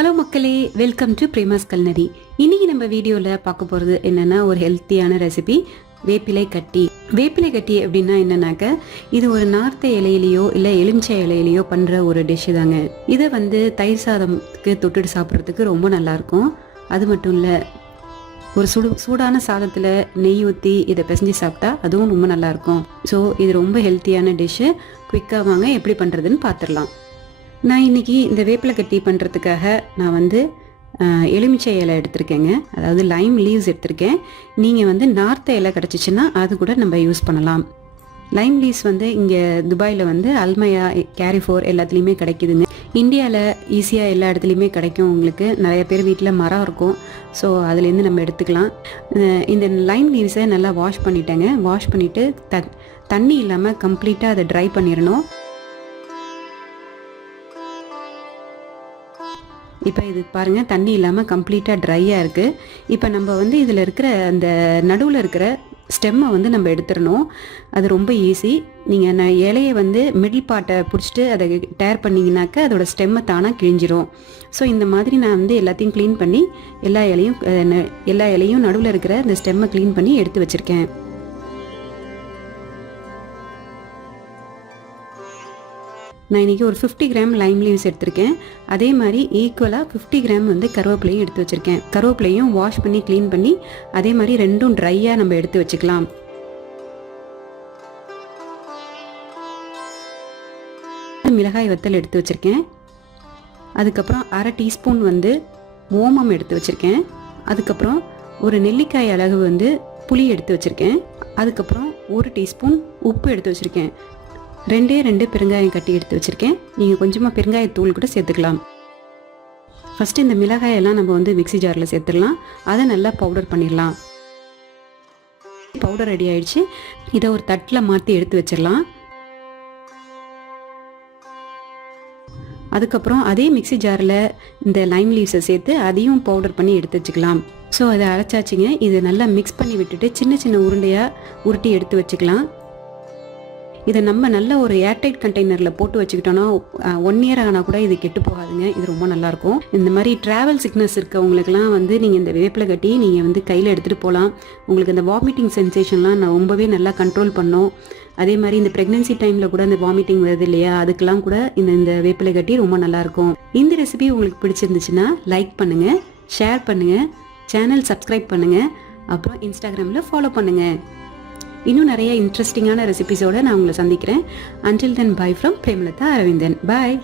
Hello மக்களே, welcome to Prema's culinary. இன்னைக்கு நம்ம வீடியோவில் பார்க்க போகிறது என்னென்னா ஒரு ஹெல்த்தியான ரெசிபி வேப்பிலை கட்டி. வேப்பிலை கட்டி அப்படின்னா என்னன்னாக்க, இது ஒரு நார்த்த இலையிலையோ இல்லை எலுமிச்சை இலையிலையோ பண்ணுற ஒரு டிஷ்ஷு தாங்க. இதை தயிர் சாதத்துக்கு தொட்டுட்டு சாப்பிட்றதுக்கு ரொம்ப நல்லாயிருக்கும். அது மட்டும் இல்லை, ஒரு சூடான சாதத்தில் நெய் ஊற்றி இதை பிசைஞ்சு சாப்பிட்டா அதுவும் ரொம்ப நல்லாயிருக்கும். ஸோ இது ரொம்ப ஹெல்த்தியான டிஷ்ஷு. குயிக்காக வாங்க எப்படி பண்ணுறதுன்னு பார்த்துடலாம். நான் இன்றைக்கி இந்த வேப்பிலை கட்டி பண்ணுறதுக்காக நான் எலுமிச்சை இலை எடுத்திருக்கேங்க. அதாவது லைம் லீவ்ஸ் எடுத்திருக்கேன். நீங்கள் நார்த்த இலை கிடச்சிச்சின்னா அது கூட நம்ம யூஸ் பண்ணலாம். லைம் லீவ்ஸ் இங்கே துபாயில் அல்மையா, கேரிஃபோர் எல்லாத்துலேயுமே கிடைக்குதுங்க. இந்தியாவில் ஈஸியாக எல்லா இடத்துலையுமே கிடைக்கும். உங்களுக்கு நிறைய பேர் வீட்டில் மரம் இருக்கும். ஸோ அதுலேருந்து நம்ம எடுத்துக்கலாம். இந்த லைம் லீவ்ஸை நல்லா வாஷ் பண்ணிட்டேங்க. வாஷ் பண்ணிவிட்டு தண்ணி இல்லாமல் கம்ப்ளீட்டாக அதை ட்ரை பண்ணிடணும். இப்போ இது பாருங்கள், தண்ணி இல்லாமல் கம்ப்ளீட்டாக ட்ரையாக இருக்குது. இப்போ நம்ம இதில் இருக்கிற அந்த நடுவில் இருக்கிற ஸ்டெம்மை நம்ம எடுத்துடணும். அது ரொம்ப ஈஸி. நீங்கள் இலையை மிடில் பார்ட்டை பிடிச்சிட்டு அதை டேர் பண்ணிங்கனாக்க அதோட ஸ்டெம்மை தானாக கிழிஞ்சிரும். ஸோ இந்த மாதிரி நான் எல்லாத்தையும் க்ளீன் பண்ணி எல்லா இலையும் நடுவில் இருக்கிற அந்த ஸ்டெம்மை க்ளீன் பண்ணி எடுத்து வச்சுருக்கேன். நான் இன்றைக்கி ஒரு 50 கிராம் லைம் லீவ்ஸ் எடுத்திருக்கேன். அதே மாதிரி ஈக்குவலாக 50 கிராம் கருவேப்பிலையும் எடுத்து வச்சுருக்கேன். கருவேப்பிலையும் வாஷ் பண்ணி க்ளீன் பண்ணி அதே மாதிரி ரெண்டும் ட்ரையாக நம்ம எடுத்து வச்சுக்கலாம். மிளகாய் வத்தல் எடுத்து வச்சுருக்கேன். அதுக்கப்புறம் அரை டீஸ்பூன் ஓமம் எடுத்து வச்சுருக்கேன். அதுக்கப்புறம் ஒரு நெல்லிக்காய் அளவு புளி எடுத்து வச்சுருக்கேன். அதுக்கப்புறம் 1 டீஸ்பூன் உப்பு எடுத்து வச்சுருக்கேன். 2 பெருங்காயம் கட்டி எடுத்து வச்சுருக்கேன். நீங்கள் கொஞ்சமாக பெருங்காயத்தூள் கூட சேர்த்துக்கலாம். ஃபஸ்ட்டு இந்த மிளகாயெல்லாம் நம்ம மிக்சி ஜாரில் சேர்த்துடலாம். அதை நல்லா பவுடர் பண்ணிடலாம். பவுடர் ரெடி ஆயிடுச்சு. இதை ஒரு தட்டில் மாற்றி எடுத்து வச்சிடலாம். அதுக்கப்புறம் அதே மிக்சி ஜாரில் இந்த லைம் லீவ்ஸை சேர்த்து அதையும் பவுடர் பண்ணி எடுத்து வச்சுக்கலாம். ஸோ அதை அரைச்சாச்சுங்க. இதை நல்லா மிக்ஸ் பண்ணி விட்டுட்டு சின்ன சின்ன உருண்டையாக உருட்டி எடுத்து வச்சுக்கலாம். இதை நம்ம நல்ல ஒரு ஏர்டைட் கண்டெய்னரில் போட்டு வச்சுக்கிட்டோன்னா 1 இயர் ஆனால் கூட இது கெட்டு போகாதுங்க. இது ரொம்ப நல்லாயிருக்கும். இந்த மாதிரி ட்ராவல் சிக்னஸ் இருக்கவங்களுக்குலாம் நீங்கள் இந்த வேப்பிலை கட்டி நீங்கள் கையில் எடுத்துகிட்டு போகலாம். உங்களுக்கு இந்த வாமிட்டிங் சென்சேஷன்லாம் ரொம்பவே நல்லா கண்ட்ரோல் பண்ணோம். அதே மாதிரி இந்த ப்ரெக்னென்சி டைமில் கூட இந்த வாமிட்டிங் வருது இல்லையா, அதுக்கெல்லாம் கூட இந்த வேப்பிலை கட்டி ரொம்ப நல்லாயிருக்கும். இந்த ரெசிபி உங்களுக்கு பிடிச்சிருந்துச்சுன்னா லைக் பண்ணுங்கள், ஷேர் பண்ணுங்கள், சேனல் சப்ஸ்கிரைப் பண்ணுங்கள், அப்புறம் இன்ஸ்டாகிராமில் ஃபாலோ பண்ணுங்கள். இன்னும் நிறைய இன்ட்ரெஸ்டிங்கான ரெசிபிஸோடு நான் உங்களை சந்திக்கிறேன். Until then, bye from Prema Arvindan. Bye.